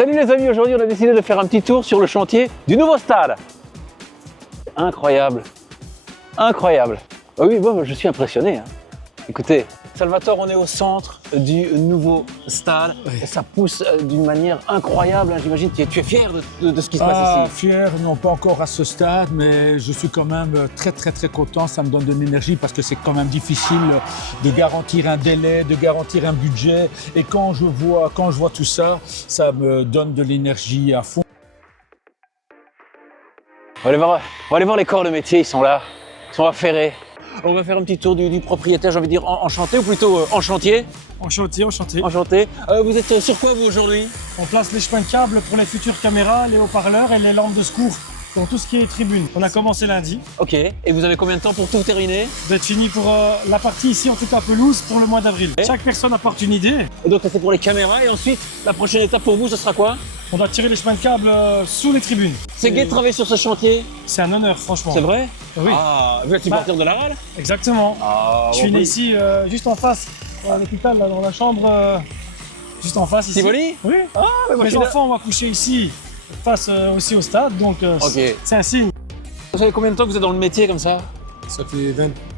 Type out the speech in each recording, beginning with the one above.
Salut les amis, aujourd'hui on a décidé de faire un petit tour sur le chantier du nouveau stade. Incroyable, incroyable. Ah oui, bon, je suis impressionné. Hein. Écoutez, Salvatore, on est au centre du nouveau stade. Et ça pousse d'une manière incroyable. Hein. J'imagine que tu es fier de ce qui se passe ici. Fier, non pas encore à ce stade, mais je suis quand même très content. Ça me donne de l'énergie parce que c'est quand même difficile de garantir un délai, de garantir un budget. Et quand je vois tout ça, ça me donne de l'énergie à fond. On va aller voir les corps de métier, ils sont là, ils sont affairés. On va faire un petit tour du propriétaire, j'ai envie de dire en chantier ou plutôt en chantier. Enchanté. Enchanté. Vous êtes sur quoi vous aujourd'hui? On place les chemins de câbles pour les futures caméras, les haut-parleurs et les lampes de secours dans tout ce qui est tribune. On a commencé lundi. Ok, et vous avez combien de temps pour tout terminer? D'être fini pour la partie ici, en tout cas pelouse, pour le mois d'avril. Chaque personne apporte une idée. Et donc ça c'est pour les caméras et ensuite la prochaine étape pour vous ce sera quoi? On doit tirer les chemins de câbles sous les tribunes. C'est gai de travailler sur ce chantier? C'est un honneur, franchement. C'est vrai? Oui. Ah, vous êtes supporter de la RAL? Exactement. Ah, Je suis né ici, juste en face, à l'hôpital, dans la chambre, juste en face ici. Tivoli? Oui. Ah, mais moi, Mes enfants vont accoucher ici, face aussi au stade, donc c'est un signe. Vous savez combien de temps que vous êtes dans le métier comme ça? Ça fait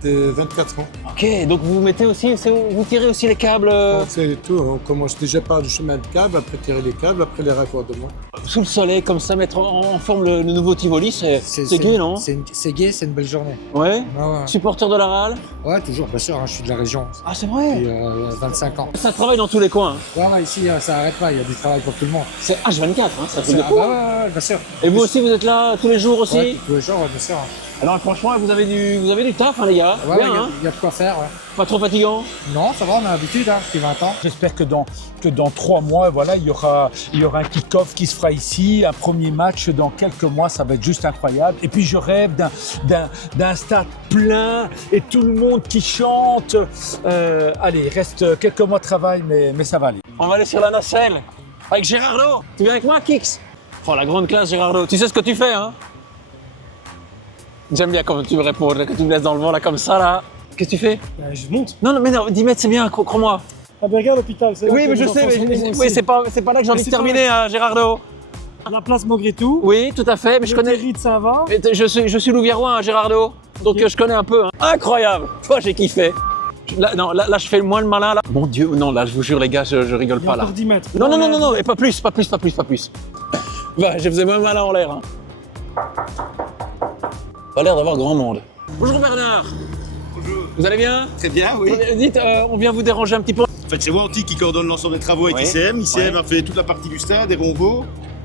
24 ans. Ok, donc vous mettez aussi, vous tirez aussi les câbles On fait tout, on commence déjà par le chemin de câble, après tirer les câbles, après les raccordements. sous le soleil comme ça, mettre en forme le nouveau Tivoli, c'est gai, non? C'est gai, c'est une belle journée. Ouais. Ouais, Supporter de la RAL? ouais toujours, bien sûr, hein, je suis de la région. Ah, c'est vrai? Depuis 25 ans. Ça travaille dans tous les coins. Ouais, ici, ça n'arrête pas, il y a du travail pour tout le monde. C'est H24, hein, ça fait Ah beaucoup. ouais, bien sûr. Et vous aussi, vous êtes là tous les jours aussi? Ouais, tous les jours, bien sûr. Alors franchement, vous avez du taf, hein, les gars. Ouais, Bien, il hein. y a de quoi faire, ouais. Pas trop fatigant? Non, ça va, on a l'habitude, hein, depuis 20 ans. J'espère que dans 3 mois, voilà, il y aura un kick-off qui se fera ici, un premier match dans quelques mois, ça va être juste incroyable. Et puis je rêve d'un stade plein et tout le monde qui chante. Allez, il reste quelques mois de travail, mais ça va aller. On va aller sur la nacelle avec Gérardo. Tu viens avec moi, Kix? Oh, la grande classe, Gérardo. Tu sais ce que tu fais, hein? J'aime bien quand tu me réponds, que tu me laisses dans le vent là comme ça là. Qu'est-ce que tu fais? Je monte. Non, mais non, 10 mètres c'est bien, crois-moi. Ah ben regarde l'hôpital, c'est là Oui, que mais je les sais, enfants sont nés oui, aussi. c'est pas là que j'ai envie de c'est terminer, hein, Gérardo. La place Maugrétou. Oui, tout à fait, mais je connais. de Saint-Va. Je suis louviérois, hein, Gérardo. Donc je connais un peu. Hein. Incroyable! Toi, j'ai kiffé. Là, je fais moins le malin là. Mon Dieu, non, là, je vous jure, les gars, je rigole Il y a pas là. encore 10 mètres. Non, et pas plus. Bah, je faisais même malin en l'air. Hein. Pas l'air d'avoir grand monde. Bonjour Bernard. Bonjour. Vous allez bien? Très bien, oui. Dites, on vient vous déranger un petit peu. En fait, c'est Wanty qui coordonne l'ensemble des travaux avec Oui. ICM. ICM Ouais. a fait toute la partie du stade et Ronvaux.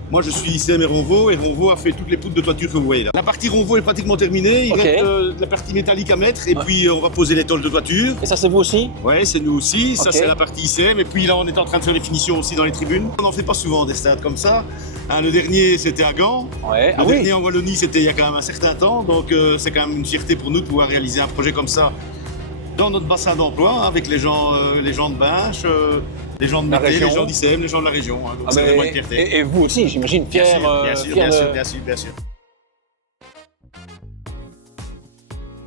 Moi, je suis ICM et Ronvaux a fait toutes les poutres de toiture que vous voyez là. La partie Ronvaux est pratiquement terminée. Il Ok. reste la partie métallique à mettre et puis on va poser les tôles de toiture. Et ça, c'est vous aussi? Ouais, c'est nous aussi. Ça, Ok. c'est la partie ICM. Et puis là, on est en train de faire les finitions aussi dans les tribunes. On n'en fait pas souvent des stades comme ça. Hein, le dernier, c'était à Gand. Ouais. Le dernier en Wallonie, c'était il y a quand même un certain temps. Donc, c'est quand même une fierté pour nous de pouvoir réaliser un projet comme ça dans notre bassin d'emploi, hein, avec les gens de Binche, les gens de La Mété, région. les gens d'ICM, les gens de la région. Hein. Donc, Ah, c'est mais- vraiment une fierté. et vous aussi, j'imagine, Bien fier, sûr, fier de- bien sûr.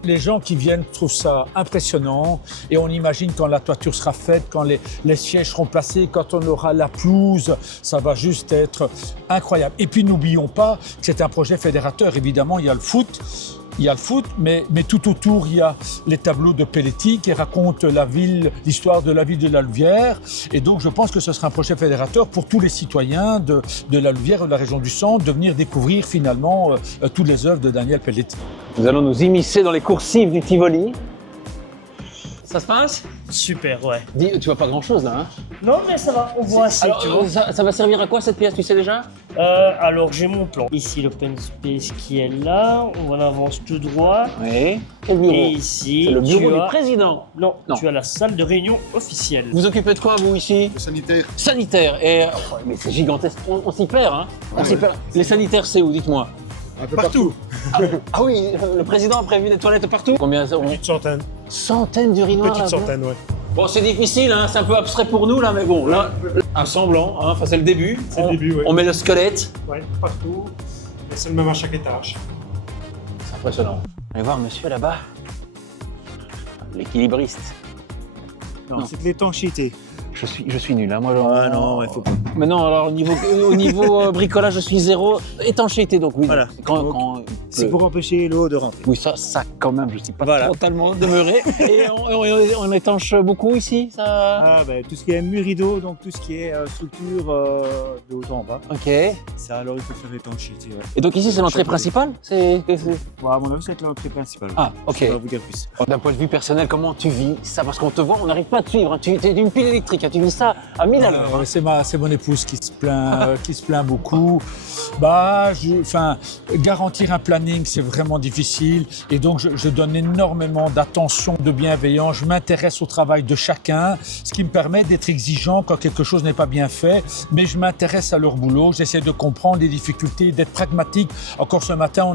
Les gens qui viennent trouvent ça impressionnant et on imagine quand la toiture sera faite, quand les sièges seront placés, quand on aura la pelouse, ça va juste être incroyable. Et puis n'oublions pas que c'est un projet fédérateur. Évidemment, il y a le foot, mais tout autour, il y a les tableaux de Pelletti qui racontent l'histoire de la ville de la Louvière. Et donc, je pense que ce sera un projet fédérateur pour tous les citoyens de la Louvière et de la région du Centre de venir découvrir finalement toutes les œuvres de Daniel Pelletti. Nous allons nous immiscer dans les coursives du Tivoli. Ça se passe? Super, ouais. Dis, tu vois pas grand-chose là, hein? Non, mais ça va, on voit assez, Alors, tu vois. ça va servir à quoi cette pièce, tu sais déjà? Alors, j'ai mon plan. Ici, l'open space qui est là. On avance tout droit. Oui. Quel bureau? Et ici, C'est le bureau tu du as... président. Non, Non. tu as la salle de réunion officielle. Vous occupez de quoi, vous, ici? Le sanitaire. Sanitaire. Et, oh, mais c'est gigantesque, on s'y perd, hein? On s'y perd. Les sanitaires, c'est où, dites-moi? Un peu partout. Ah oui, le président a prévu des toilettes partout? Combien? Petite centaine. Centaines d'urinoirs là-bas. ouais. Bon, c'est difficile, hein, c'est un peu abstrait pour nous là, mais bon, là, un semblant, hein, enfin c'est le début. C'est le début, ouais. On met le squelette. Ouais, partout. Et c'est le même à chaque étage. C'est impressionnant. Allez voir monsieur là-bas. L'équilibriste. Non, c'est de l'étanchéité. Je suis nul, hein, moi. Ah non, il faut pas. Mais non, alors au niveau bricolage, je suis 0. Étanchéité, donc oui. Voilà. Quand C'est pour empêcher l'eau de rentrer. Oui, ça quand même, je ne suis pas Voilà. totalement demeuré. Et on étanche beaucoup ici, ça. Ah, ben, tout ce qui est mur rideau, donc tout ce qui est structure de haut en bas. Ok. Ça, alors il faut faire l'étanchéité. Ouais. Et donc ici, c'est l'entrée principale. Bon, à mon avis, c'est l'entrée principale. Ah, ok. Je vais pas vous dire plus. D'un point de vue personnel, comment tu vis ça? Parce qu'on te voit, on n'arrive pas à te suivre. Hein. Tu es une pile électrique, hein. Tu vis ça à 1000 à l'heure. C'est mon épouse qui se plaint beaucoup. Bah, garantir un planning, c'est vraiment difficile. Et donc, je donne énormément d'attention, de bienveillance. Je m'intéresse au travail de chacun, ce qui me permet d'être exigeant quand quelque chose n'est pas bien fait. Mais je m'intéresse à leur boulot. J'essaie de comprendre les difficultés, d'être pragmatique. Encore ce matin,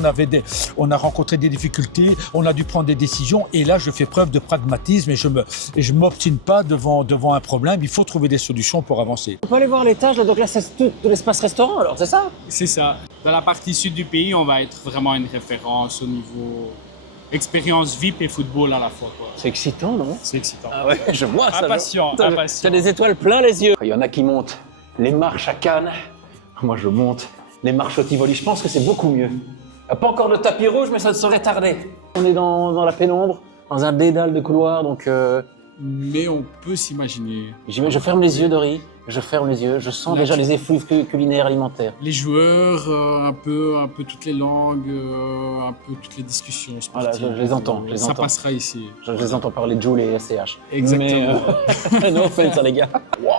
on a rencontré des difficultés. On a dû prendre des décisions. Et là, je fais preuve de pragmatisme et je m'obstine pas devant un problème. Il faut trouver des solutions pour avancer. On peut aller voir l'étage, là. Donc là, c'est tout l'espace restaurant, alors, c'est ça? C'est ça. Dans la partie sud du pays, on va être vraiment une référence au niveau expérience VIP et football à la fois, quoi. C'est excitant, non? C'est excitant. Ah ouais, je vois ça. Impatient, T'as impatient. des étoiles plein les yeux. Il y en a qui montent les marches à Cannes. Moi, je monte les marches au Tivoli. Je pense que c'est beaucoup mieux. Il n'y a pas encore de tapis rouge, mais ça ne saurait tarder. On est dans la pénombre, dans un dédale de couloirs, donc... Mais on peut s'imaginer. Je ferme les yeux, Dory. Je ferme les yeux. Je sens déjà les effluves culinaires alimentaires. Les joueurs, un peu toutes les langues, un peu toutes les discussions sportives. Voilà, je les entends. Ça passera ici. Je les entends parler de Joule et SCH. Exactement. Mais, no offense, les gars. Wow.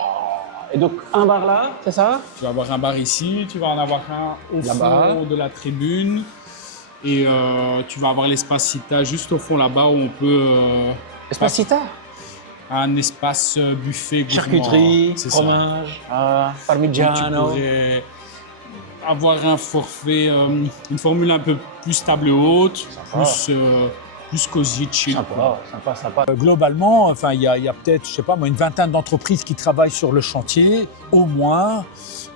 Et donc, un bar là, c'est ça? Tu vas avoir un bar ici, tu vas en avoir un au Là-bas. fond de la tribune. Et tu vas avoir l'espace Cita juste au fond là-bas où on peut... Espace Cita? Un espace buffet gourmand. Charcuterie, C'est ça. fromage, Donc, tu parmigiano. pourrais avoir un forfait, une formule un peu plus table haute, plus cosy, chill. Sympa. Globalement, il y a peut-être, je sais pas moi, une vingtaine d'entreprises qui travaillent sur le chantier, au moins.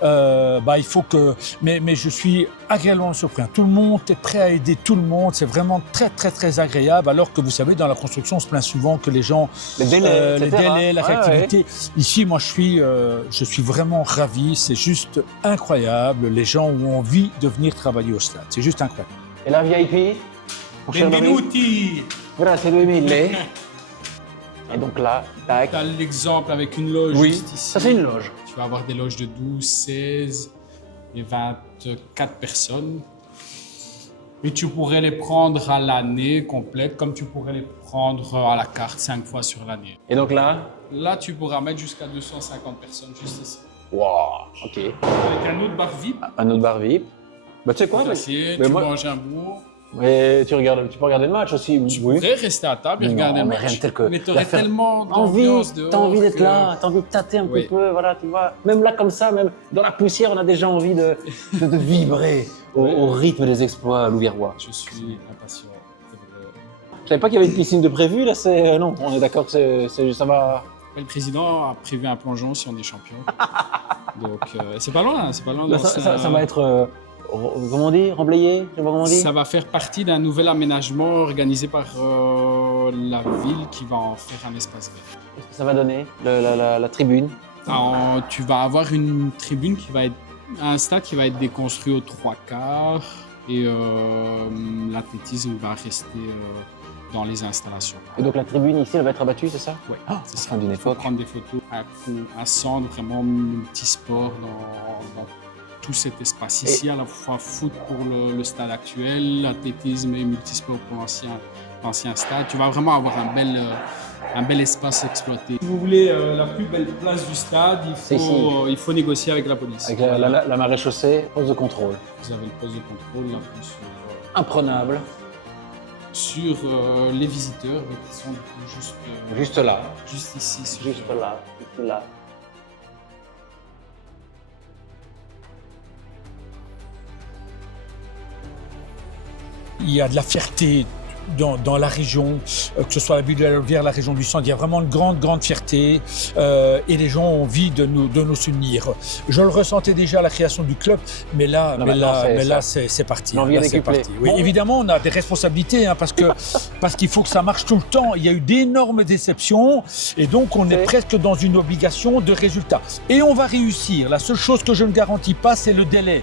Il faut que... Mais je suis agréablement surpris. Tout le monde est prêt à aider tout le monde. C'est vraiment très, très, très agréable. Alors que vous savez, dans la construction, on se plaint souvent que les gens... Les délais, la réactivité. Ici, moi, je suis vraiment ravi. C'est juste incroyable. Les gens ont envie de venir travailler au stade. C'est juste incroyable. Et la VIP? Mon cher Dory? Benvenuti! Grazie 2000. Et donc là, tac. Tu as l'exemple avec une loge Oui, juste ici. ça c'est une loge. Tu vas avoir des loges de 12, 16 et 24 personnes. Et tu pourrais les prendre à l'année complète, comme tu pourrais les prendre à la carte 5 fois sur l'année. Et donc là? Là, tu pourras mettre jusqu'à 250 personnes juste ici. Wow, ok. Avec un autre bar VIP. Un autre bar VIP. Bah tu sais quoi? Assieds, mais tu moi- manges un bout. Mais tu peux regarder le match aussi. Tu pourrais rester à table et Non, regarder le mais match. rien de tel que Mais tu aurais la faire- tellement Envie, d'ambiance dehors. t'as envie d'être que- là, t'as envie de tâter un Oui. petit peu, voilà, tu vois. Même là, comme ça, même dans la poussière, on a déjà envie de vibrer au rythme des exploits louviérois. Je suis impatient. C'est vrai. Je savais pas qu'il y avait une piscine de prévu, là, c'est... non, on est d'accord que ça va... Le président a prévu un plongeon si on est champion. Donc c'est pas loin, c'est pas loin. Là, dans ça va être, comment on dit, remblayé, je sais pas comment on dit. Ça va faire partie d'un nouvel aménagement organisé par la ville qui va en faire un espace vert. Qu'est-ce que ça va donner, la tribune? Tu vas avoir une tribune qui va être un stade qui va être déconstruit aux 3/4 et l'athlétisme va rester dans les installations. Et donc la tribune ici, elle va être abattue, c'est ça? Ouais, Ah, c'est ça. fin d'une Il faut époque. prendre des photos à centre vraiment multisport dans tout cet espace ici, à la fois foot pour le stade actuel, athlétisme et multisport pour l'ancien stade. Tu vas vraiment avoir un bel espace exploité. Si vous voulez la plus belle place du stade, il faut négocier avec la police. Avec la maréchaussée, poste de contrôle. Vous avez le poste de contrôle là, Imprenable. sur les visiteurs mais qui sont Juste là. juste ici. sur- Juste là. Ici, là. Il y a de la fierté dans la région, que ce soit la ville de la Louvière, la région du Centre. Il y a vraiment une grande, grande fierté. fierté et les gens ont envie de nous soutenir. Je le ressentais déjà à la création du club, mais là, c'est parti. L'envie Là, est c'est décuplée. parti. Oui, Bon. évidemment, on a des responsabilités hein, parce qu'il faut que ça marche tout le temps. Il y a eu d'énormes déceptions et donc on est presque dans une obligation de résultat. Et on va réussir. La seule chose que je ne garantis pas, c'est le délai.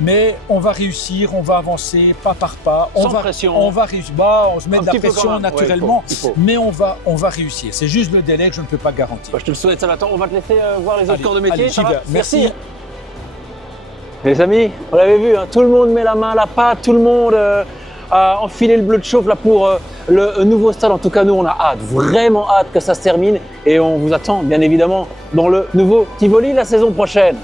Mais on va réussir, on va avancer pas par pas. Sans pression. On va réussir. Bah, on se met Un de la petit peu quand pression même. naturellement, Ouais, il faut. mais on va réussir. C'est juste le délai que je ne peux pas garantir. Je te le souhaite, Salvatore. On va te laisser voir les autres Allez, corps de métier. allez, ça j'y va vais. Merci. Les amis, on l'avait vu, hein, tout le monde met la main à la pâte, tout le monde a enfilé le bleu de chauffe là pour le nouveau stade. En tout cas, nous, on a hâte, vraiment hâte que ça se termine et on vous attend bien évidemment dans le nouveau Tivoli la saison prochaine.